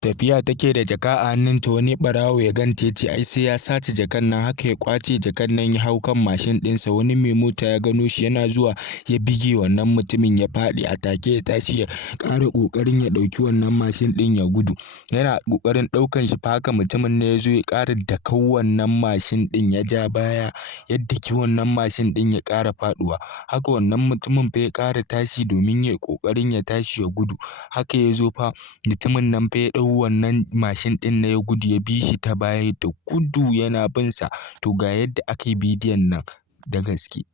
tafiya take da jaka a hannunta, wani ɓarawo ya ganta ya ce ai sai ya sace jakan nan, haka ya ƙwace jakan nan ya hau kan mashin ɗinsa. Wani mai mota ya gano shi yana zuwa ya bige wannan mutumin ya faɗi a take, ya tashi ya ƙara ƙoƙarin ya ɗauki wannan mashin ɗin ya gudu. Yana ƙoƙarin ɗaukan shi fa haka mutumin ne ya zo ya ƙara dakan wannan mashin ɗin, ya ja baya ya daki wannan mashin ɗin ya ƙara faɗuwa. Haka wannan mutumin fa ya ƙara tashi domin ya ƙoƙarin ya tashi ya gudu. Haka ya zo fa mutumin nan fa ya ɗau wannan mashin ɗin na ya gudu, ya bi shi ta baya da gudu yana bin sa. To ga yadda aka yi bidiyon nan da gaske.